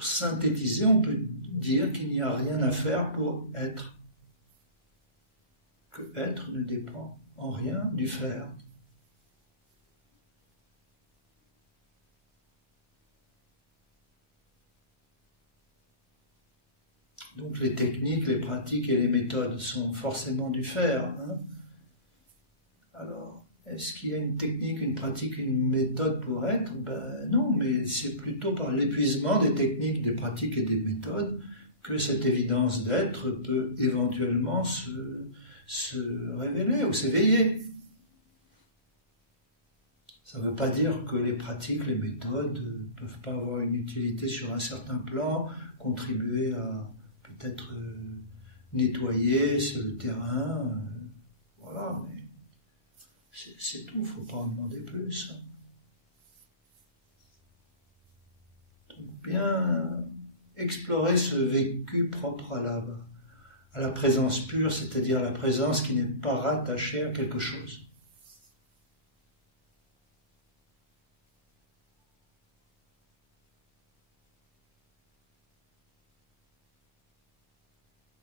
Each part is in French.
pour synthétiser, on peut dire qu'il n'y a rien à faire pour être. Que être ne dépend en rien du faire. Donc les techniques, les pratiques et les méthodes sont forcément du faire. Hein. Alors, est-ce qu'il y a une technique, une pratique, une méthode pour être? Ben non, mais c'est plutôt par l'épuisement des techniques, des pratiques et des méthodes que cette évidence d'être peut éventuellement se révéler ou s'éveiller. Ça ne veut pas dire que les pratiques, les méthodes ne peuvent pas avoir une utilité sur un certain plan, contribuer à peut-être nettoyer le terrain, voilà, mais c'est tout, il ne faut pas en demander plus. Donc bien explorer ce vécu propre à la présence pure, c'est-à-dire à la présence qui n'est pas rattachée à quelque chose.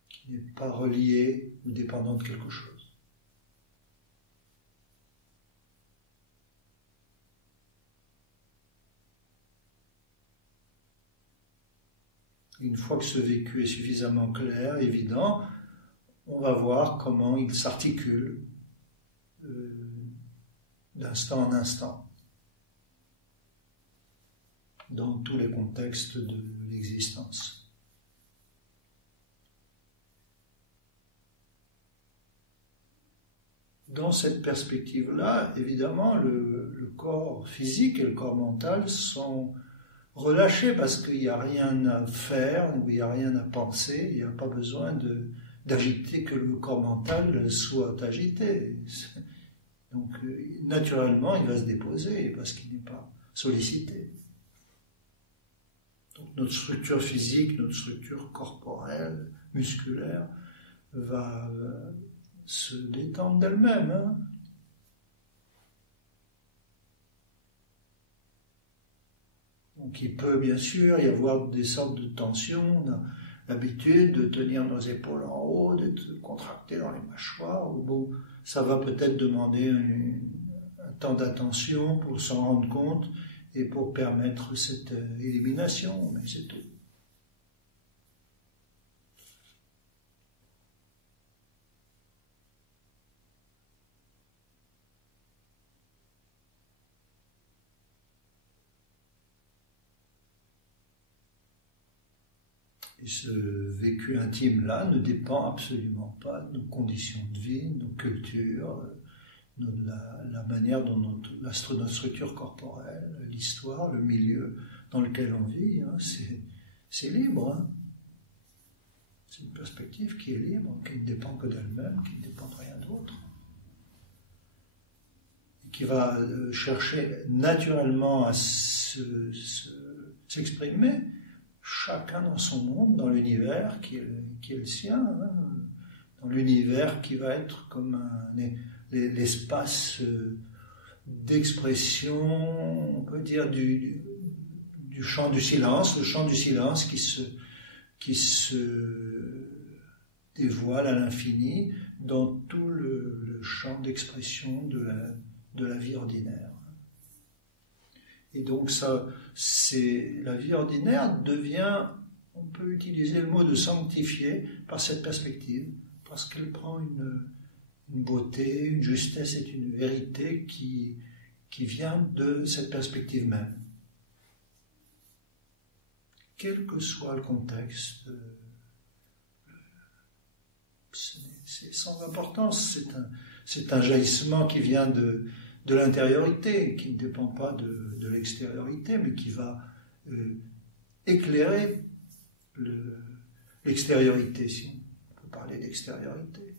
Qui n'est pas reliée ou dépendante de quelque chose. Une fois que ce vécu est suffisamment clair, évident, on va voir comment il s'articule d'instant en instant dans tous les contextes de l'existence. Dans cette perspective-là, évidemment, le corps physique et le corps mental sont relâchés parce qu'il n'y a rien à faire, ou il n'y a rien à penser, il n'y a pas besoin d'agiter, que le corps mental soit agité. Donc, naturellement, il va se déposer parce qu'il n'est pas sollicité. Donc, notre structure physique, notre structure corporelle, musculaire, va se détendre d'elle-même. Hein. Donc il peut bien sûr y avoir des sortes de tensions. On a l'habitude de tenir nos épaules en haut, d'être contracté dans les mâchoires. Bon, ça va peut-être demander un temps d'attention pour s'en rendre compte et pour permettre cette élimination, mais c'est tout. Et ce vécu intime-là ne dépend absolument pas de nos conditions de vie, de nos cultures, de la manière dont notre structure corporelle, l'histoire, le milieu dans lequel on vit, hein, c'est libre. Hein. C'est une perspective qui est libre, qui ne dépend que d'elle-même, qui ne dépend de rien d'autre. Et qui va chercher naturellement à s'exprimer, chacun dans son monde, dans l'univers qui est le sien, hein, dans l'univers qui va être comme l'espace d'expression, on peut dire, du champ du silence, le champ du silence qui se dévoile à l'infini dans tout le champ d'expression de la vie ordinaire. Et donc la vie ordinaire devient, on peut utiliser le mot de sanctifier par cette perspective, parce qu'elle prend une beauté, une justesse et une vérité qui vient de cette perspective même. Quel que soit le contexte, c'est sans importance, c'est un jaillissement qui vient de l'intériorité, qui ne dépend pas de l'extériorité, mais qui va éclairer l'extériorité, si on peut parler d'extériorité.